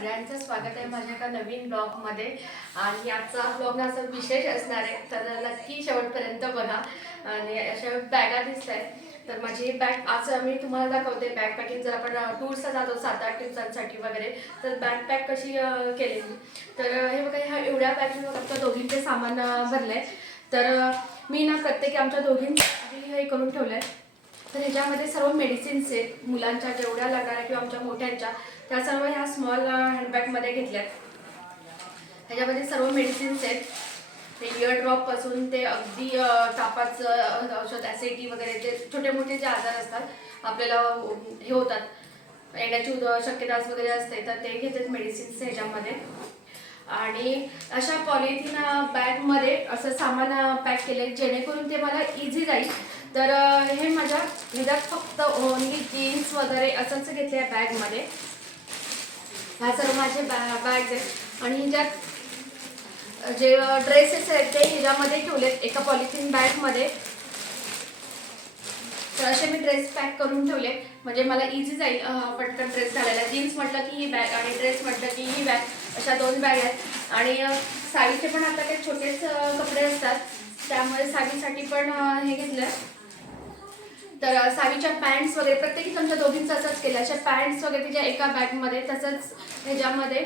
सगळ्यांचं स्वागत आहे माझ्या एका नवीन ब्लॉगमध्ये. आणि आजचा ब्लॉग असा विशेष असणार आहे तर नक्की शेवटपर्यंत बघा. आणि अशा बॅगा दिसत आहेत तर माझी बॅग आज मी तुम्हाला दाखवते बॅग पॅकिंग. जर आपण टूर्सला जातो सात आठ दिवसांसाठी वगैरे तर बॅग पॅक कशी केली केलेली? तर हे बघा ह्या एवढ्या बॅगमध्ये फक्त दोघींचे सामान भरलं आहे तर मी ना प्रत्येकी आमच्या दोघींसाठी हे करून ठेवलं आहे तर ह्याच्यामध्ये सर्व मेडिसिन्स आहेत मुलांच्या जेवढ्या लागणाऱ्या किंवा आमच्या मोठ्यांच्या त्या सर्व ह्या स्मॉल हँडबॅगमध्ये घेतल्यात. ह्याच्यामध्ये सर्व मेडिसिन्स आहेत. ते इयर ड्रॉपपासून ते अगदी तापाचं औषध ॲसिडिटी वगैरे जे छोटे मोठे जे आजार असतात आपल्याला हे होतात. येण्याची उद- शक्यता वगैरे असते तर ते घेतात मेडिसिन्स ह्याच्यामध्ये. आणि अशा पॉलिथिन बॅगमध्ये असं सामान पॅक केले जेणेकरून ते मला इझी जाईल. तर हे माझ्या ह्याच्यात फक्त ओनली जीन्स वगैरे असंच घेतलं आहे बॅगमध्ये ह्या सर्व माझे बॅ बॅग आहेत. आणि ह्याच्यात जे ड्रेसेस आहेत ते ह्याच्यामध्ये ठेवलेत एका पॉलिथिन बॅगमध्ये तर असे मी ड्रेस पॅक करून ठेवले म्हणजे मला इझी जाईल पटकन ड्रेस घालायला. जीन्स म्हटलं की ही बॅग आणि ड्रेस म्हटलं की ही बॅग अशा दोन बॅग आहेत. आणि साडीचे पण आता काही छोटेच कपडे असतात. त्यामुळे साडीसाठी पण हे घेतलं. तर सावीच्या साडीच्या पॅन्ट्स वगैरे प्रत्येकी तुमच्या दोघींचं असंच केलं. अशा पॅन्ट्स वगैरे तिच्या एका बॅगमध्ये तसंच ह्याच्यामध्ये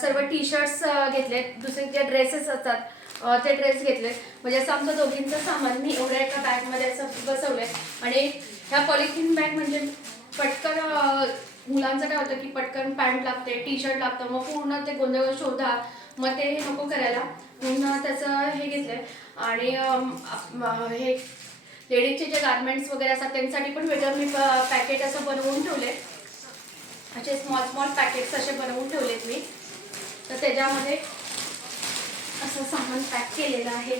सर्व टी शर्ट्स घेतलेत दुसरे जे ड्रेसेस असतात ते ड्रेस घेतलेत म्हणजे असं आमचं दोघींचं सामान मी एवढ्या एका बॅगमध्ये असं बसवलं आणि ह्या पॉलिथिन बॅग म्हणजे पटकन मुलांचं काय होतं की पटकन पॅन्ट लागते टी शर्ट लागतं. मग पूर्ण ते गोंधळ शोधा. मग ते नको करायला. म्हणून त्याचं हे घेतलं आणि हे लेडीजचे जे गार्मेंट्स वगैरे असतात त्यांच्यासाठी पण वेगळं मी पॅकेट असं बनवून ठेवले. असे स्मॉल स्मॉल पॅकेट्स असे बनवून ठेवलेत मी. तर त्याच्यामध्ये असं सामान पॅक केलेलं आहे.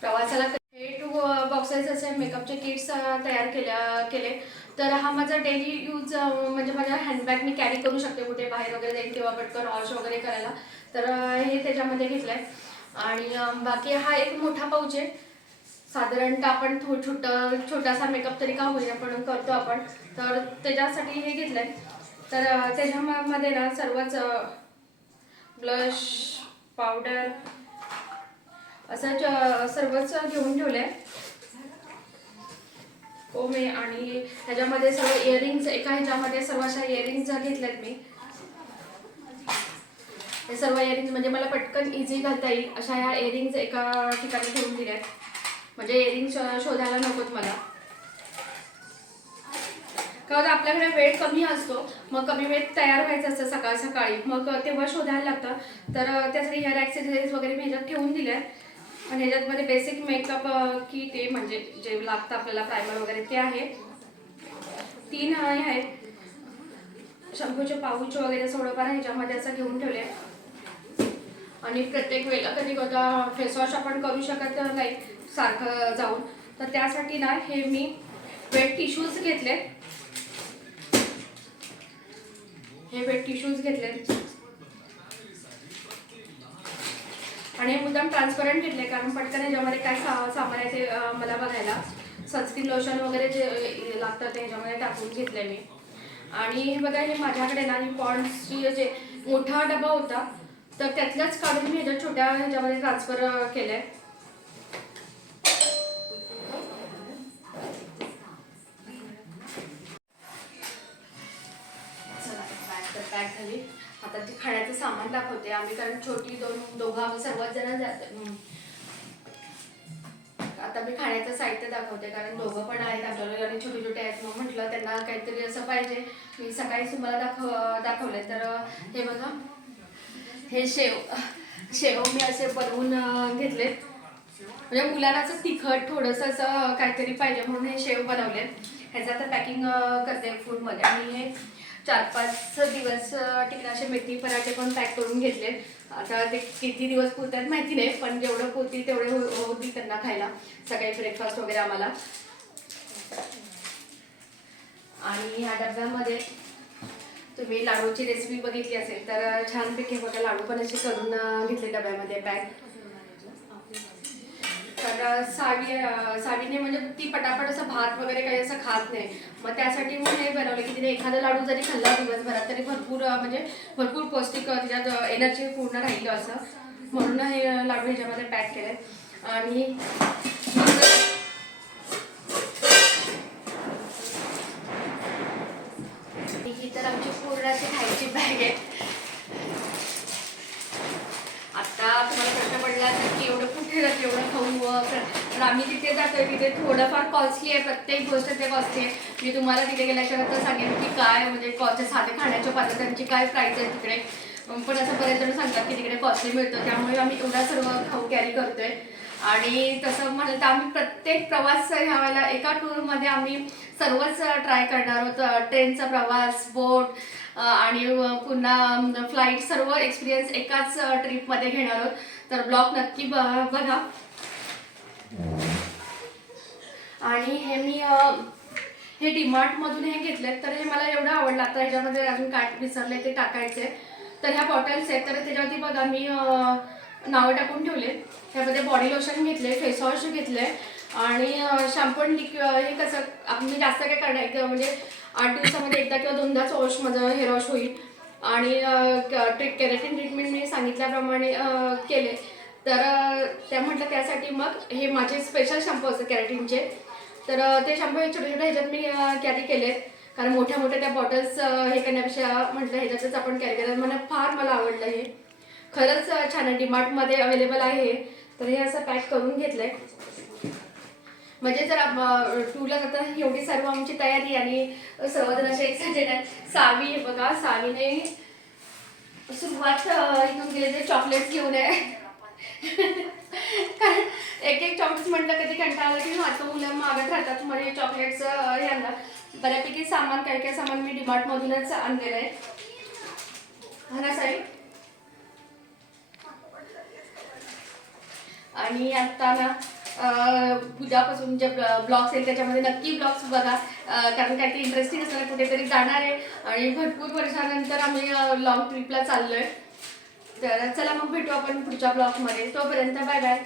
प्रवासाला हे टू बॉक्सेस असे मेकअपचे किट्स तयार केल्या केले. तर हा माझा डेली यूज म्हणजे माझ्या हँडबॅग मी कॅरी करू शकते कुठे बाहेर वगैरे जाईल किंवा पटकन वॉश वगैरे करायला. तर हे त्याच्यामध्ये घेतलं आहे आणि बाकी हा एक मोठा पाऊच आहे. साधारणतः आपण थो छोटं छोटासा मेकअप तरी का होईना पण करतो आपण. तर त्याच्यासाठी हे घेतलं आहे तर त्याच्यामध्ये ना सर्वच ब्लश पावडर असं सर्वच घेऊन ठेवलं आहे कोमे आणि ह्याच्यामध्ये सर्व इयरिंग्स एका ह्याच्यामध्ये सर्व अशा इयरिंग्स घेतल्यात मी. हे सर्व इयरिंग्स म्हणजे मला पटकन इझी घालता येईल. अशा ह्या इयरिंग्स एका ठिकाणी ठेवून दिल्यात. म्हणजे इयरिंग्स शोधायला नकोत मला. का होतं आपल्याकडे वेळ कमी असतो. मग कमी वेळ तयार व्हायचं असतं सकाळ सकाळी. मग तेव्हा शोधायला लागतं. तर त्यासाठी हेअर ॲक्सेसरीज वगैरे मी ह्याच्यात ठेवून दिल्या आणि ह्याच्यातमध्ये बेसिक मेकअप किट आहे म्हणजे जे लागतं आपल्याला प्रायमर वगैरे ते आहे. तीन आहे आहेत. शंभूचे पाऊच वगैरे थोडंफार ह्याच्यामध्ये असं घेऊन ठेवले आणि प्रत्येक वेळेला कधी कधी फेसवॉश आपण करू शकत नाही सारखं जाऊन. तर त्यासाठी ना हे मी वेट टिश्यूज घेतले हे वेट टिश्यूज घेतले आणि हे मुद्दाम ट्रान्सपरंट घेतले कारण पटकन ह्याच्यामध्ये काय सा सामान आहे ते मला बघायला. सनस्क्रीन लोशन वगैरे जे लागतं ते ह्याच्यामध्ये टाकून घेतले मी. आणि हे बघा हे माझ्याकडे ना ही पॉन्ड्सची जे मोठा डबा होता तर त्यातल्याच काढून मी ह्याच्या छोट्या ह्याच्यामध्ये ट्रान्सफर केलं आहे बॅग झाली. आता ती खाण्याचं सामान दाखवते आम्ही कारण छोटी दोन दोघं आम्ही सर्वच जण जात. आता मी खाण्याचं साहित्य दाखवते कारण दोघं पण आहेत आमच्याकडे आणि छोटे छोटे आहेत. मग म्हटलं त्यांना काहीतरी असं पाहिजे. मी सकाळी तुम्हाला दाखव दाखवले तर हे बघा. हे शेव शेव मी असे बनवून घेतले. म्हणजे मुलांना असं तिखट थोडंसं असं काहीतरी पाहिजे म्हणून हे शेव बनवले ह्याचं आता पॅकिंग करते फूडमध्ये आणि हे चार पाच दिवस अं, टिकणाचे मेथी पराठे पण पॅक करून घेतले. आता ते किती दिवस पुरतात माहिती नाही पण जेवढं पुरतील तेवढे हो, होती होतील त्यांना खायला. सकाळी ब्रेकफास्ट वगैरे आम्हाला. आणि ह्या डब्यामध्ये तुम्ही लाडूची रेसिपी बघितली असेल तर छानपैकी बघा लाडू पण असे करून घेतले डब्यामध्ये पॅक तर सावी सावीने म्हणजे ती पटापट असं भात वगैरे काही असं खात नाही. मग त्यासाठी मग हे बनवलं की तिने एखादा लाडू जरी खाल्ला दिवसभरात तरी भरपूर म्हणजे भरपूर पौष्टिक तिच्यात एनर्जी पूर्ण राहिलं असं. म्हणून हे लाडू ह्याच्यामध्ये पॅक केले आणि ही तर आमची पूर्णाची खायची बॅग आहे आता तुम्हाला प्रश्न पडला असेल फिरत एवढं खाऊ तर आम्ही तिथे जातोय तिथे थोडंफार कॉस्टली आहे प्रत्येक गोष्ट ते कॉस्टली आहे. मी तुम्हाला तिथे गेल्याशिवाय सांगेन की काय म्हणजे कॉस्ट साधे खाण्याच्या पदार्थांची काय प्राईस आहे तिकडे. पण असं बरेच जण सांगतात की तिकडे कॉस्टली मिळतं त्यामुळे आम्ही एवढा सर्व खाऊ कॅरी करतोय. आणि तसं म्हणलं तर आम्ही प्रत्येक प्रवास ह्या वेळेला एका टूरमध्ये आम्ही सर्वच ट्राय करणार आहोत ट्रेनचा प्रवास बोट आणि पुन्हा फ्लाईट सर्व एक्सपिरियन्स एकाच ट्रिपमध्ये घेणार आहोत. तर ब्लॉग नक्की बघा. आणि हे मी हे डीमार्टमधून हे घेतलेत तर हे मला एवढं आवडलं. आता ह्याच्यामध्ये अजून काट विसरले ते टाकायचे. तर ह्या बॉटल्स आहेत तर त्याच्यावरती बघा मी नावं टाकून ठेवले त्यामध्ये बॉडी लोशन घेतले फेस वॉश घेतले आणि शॅम्पू आणि लिक्व हे कसं आपण जास्त काय करणार म्हणजे आठ दिवसामध्ये एकदा किंवा दोनदाच वॉश माझं हेअर वॉश होईल. आणि ट्रीट केरेटिन ट्रीटमेंट मी सांगितल्याप्रमाणे केले. तर त्या म्हटलं त्यासाठी मग हे माझे स्पेशल शॅम्पू असतात कॅरेटिनचे तर ते शॅम्पू हे छोटे छोटे ह्याच्यात मी कॅरी केलेत. कारण मोठ्या मोठ्या त्या बॉटल्स हे करण्यापेक्षा म्हटलं ह्याच्यातच आपण कॅरी केलं मला फार मला आवडलं हे. खरंच छान आहे. डीमार्टमध्ये अवेलेबल आहे तर हे असं पॅक करून घेतलं आहे म्हणजे जर टूरला जाताना एवढी सर्व आमची तयारी आणि सर्वजण असे एक्साइटेड आहेत. सावी बघा सावीने सुरुवात इथून गेले ते चॉकलेट्स घेऊन आहे. कारण एक एक चॉकलेट्स म्हटलं कधी कंटाळा आला की माझं मुलं मागत राहतात म्हणजे चॉकलेट्स यांना बऱ्यापैकी सामान काय काय सामान मी डिमार्टमधूनच आणलेलं आहे. हा ना साई? आणि आता ना उद्यापासून जे ब्लॉग्स आहेत त्याच्यामध्ये नक्की ब्लॉग्स बघा. कारण काहीतरी इंटरेस्टिंग असणार कुठेतरी जाणार आहे. आणि भरपूर वर्षानंतर आम्ही लॉंग ट्रिपला चाललो आहे तर चला मग भेटू आपण पुढच्या ब्लॉगमध्ये. तोपर्यंत बाय बाय